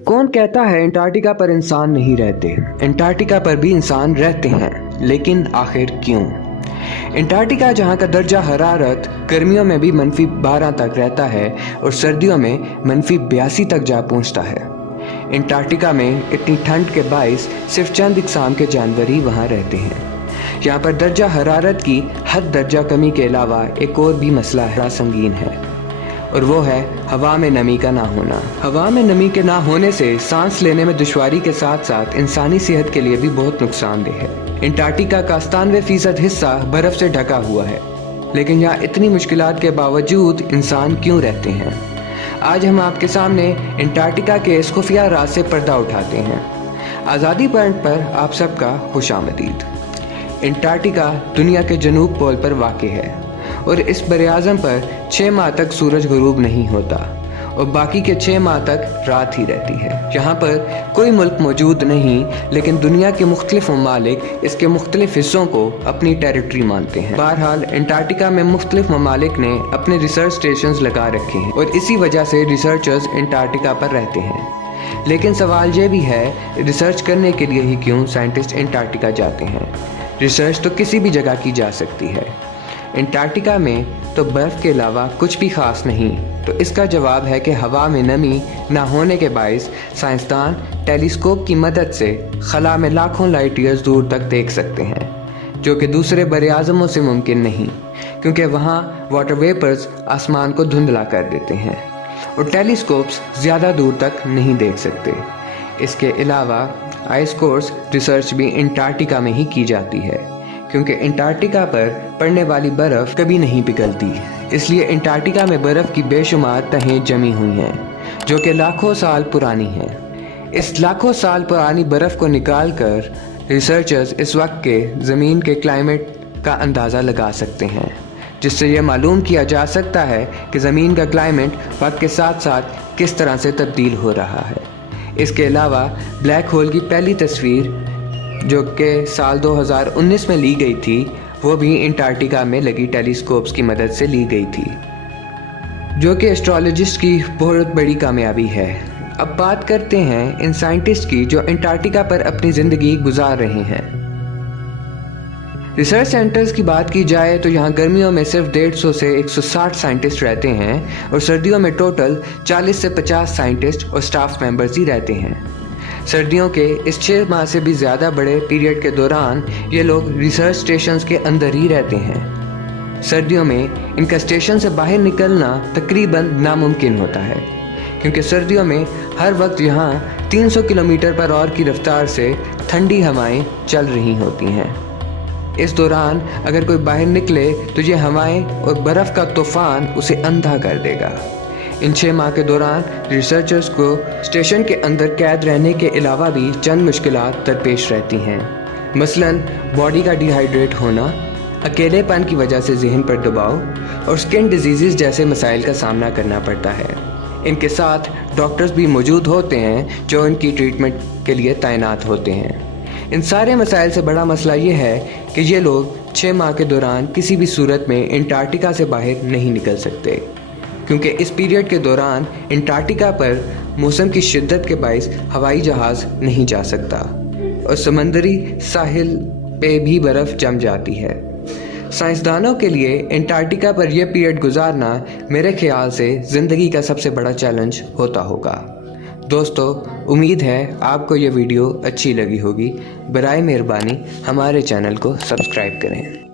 कौन कहता है अंटार्कटिका पर इंसान नहीं रहते? अंटार्कटिका पर भी इंसान रहते हैं, लेकिन आखिर क्यों? अंटार्कटिका जहां का दर्जा हरारत गर्मियों में भी -12 तक रहता है और सर्दियों में -82 तक जा पहुंचता है। अंटार्कटिका में इतनी ठंड के बायस सिर्फ चंद इकसाम के जानवर ही वहां रहते हैं। यहाँ पर दर्जा हरारत की हद दर्जा कमी के अलावा एक और भी मसला बड़ा संगीन है, और वो है हवा में नमी का ना होना। हवा में नमी के ना होने से सांस लेने में दुश्वारी के साथ साथ इंसानी सेहत के लिए भी बहुत नुकसानदेह है। अंटार्कटिका का 97% हिस्सा बर्फ से ढका हुआ है, लेकिन यहाँ इतनी मुश्किलात के बावजूद इंसान क्यों रहते हैं? आज हम आपके सामने अंटार्कटिका के इस खुफिया राज से पर्दा उठाते हैं। आज़ादी पॉइंट पर आप सबका खुशामदीद। अंटार्कटिका दुनिया के जनूब पोल पर वाक़ है और इस बरआज़म पर 6 माह तक सूरज गुरूब नहीं होता और बाकी के 6 माह तक रात ही रहती है। यहाँ पर कोई मुल्क मौजूद नहीं, लेकिन दुनिया के मुख्तलिफ ममालिक इसके मुख्तलिफ हिस्सों को अपनी टेरिटरी मानते हैं। बहरहाल अंटार्कटिका में मुख्तलिफ ममालिक ने अपने रिसर्च स्टेशंस लगा रखे हैं और इसी वजह से रिसर्चर्स अंटार्कटिका पर रहते हैं। लेकिन सवाल ये भी है, रिसर्च करने के लिए ही क्यों साइंटिस्ट अंटार्कटिका जाते हैं? रिसर्च तो किसी भी जगह की जा सकती है। अंटार्कटिका में तो बर्फ़ के अलावा कुछ भी ख़ास नहीं, तो इसका जवाब है कि हवा में नमी ना होने के बायस साइंसदान टेलीस्कोप की मदद से खला में लाखों लाइट ईयर्स दूर तक देख सकते हैं, जो कि दूसरे बरआज़मों से मुमकिन नहीं, क्योंकि वहाँ वाटर वेपर्स आसमान को धुंधला कर देते हैं और टेलीस्कोप्स ज़्यादा दूर तक नहीं देख सकते। इसके अलावा आइस कोर्स रिसर्च भी अंटार्कटिका में ही की जाती है, क्योंकि अंटार्कटिका पर पड़ने वाली बर्फ़ कभी नहीं पिघलती, इसलिए अंटार्कटिका में बर्फ़ की बेशुमार तहें जमी हुई हैं, जो कि लाखों साल पुरानी हैं। इस लाखों साल पुरानी बर्फ़ को निकाल कर रिसर्चर्स इस वक्त के ज़मीन के क्लाइमेट का अंदाज़ा लगा सकते हैं, जिससे ये मालूम किया जा सकता है कि ज़मीन का क्लाइमेट वक्त के साथ साथ किस तरह से तब्दील हो रहा है। इसके अलावा ब्लैक होल की पहली तस्वीर, जो कि साल 2019 में ली गई थी, वो भी अंटार्कटिका में लगी टेलीस्कोप्स की मदद से ली गई थी, जो कि एस्ट्रोलॉजिस्ट की बहुत बड़ी कामयाबी है। अब बात करते हैं इन साइंटिस्ट की जो अंटार्कटिका पर अपनी ज़िंदगी गुजार रहे हैं। रिसर्च सेंटर्स की बात की जाए तो यहाँ गर्मियों में सिर्फ 150 से 160 साइंटिस्ट रहते हैं और सर्दियों में टोटल 40 से 50 साइंटिस्ट और स्टाफ मेंबर्स ही रहते हैं। सर्दियों के इस 6 माह से भी ज़्यादा बड़े पीरियड के दौरान ये लोग रिसर्च स्टेशंस के अंदर ही रहते हैं। सर्दियों में इनका स्टेशन से बाहर निकलना तकरीबन नामुमकिन होता है, क्योंकि सर्दियों में हर वक्त यहाँ 300 किलोमीटर पर आवर की रफ्तार से ठंडी हवाएं चल रही होती हैं। इस दौरान अगर कोई बाहर निकले तो ये हवाएं और बर्फ़ का तूफ़ान उसे अंधा कर देगा। इन 6 माह के दौरान रिसर्चर्स को स्टेशन के अंदर कैद रहने के अलावा भी चंद मुश्किलात दरपेश रहती हैं। मसलन बॉडी का डिहाइड्रेट होना, अकेलेपन की वजह से जहन पर दबाव और स्किन डिजीज़ जैसे मसाइल का सामना करना पड़ता है। इनके साथ डॉक्टर्स भी मौजूद होते हैं जो इनकी ट्रीटमेंट के लिए तैनात होते हैं। इन सारे मसाइल से बड़ा मसला ये है कि ये लोग 6 माह के दौरान किसी भी सूरत में अंटार्कटिका से बाहर नहीं निकल सकते, क्योंकि इस पीरियड के दौरान अंटार्कटिका पर मौसम की शिद्दत के बायस हवाई जहाज़ नहीं जा सकता और समंदरी साहिल पे भी बर्फ़ जम जाती है। साइंसदानों के लिए अंटार्कटिका पर यह पीरियड गुजारना मेरे ख्याल से ज़िंदगी का सबसे बड़ा चैलेंज होता होगा। दोस्तों, उम्मीद है आपको ये वीडियो अच्छी लगी होगी। बराए मेहरबानी हमारे चैनल को सब्सक्राइब करें।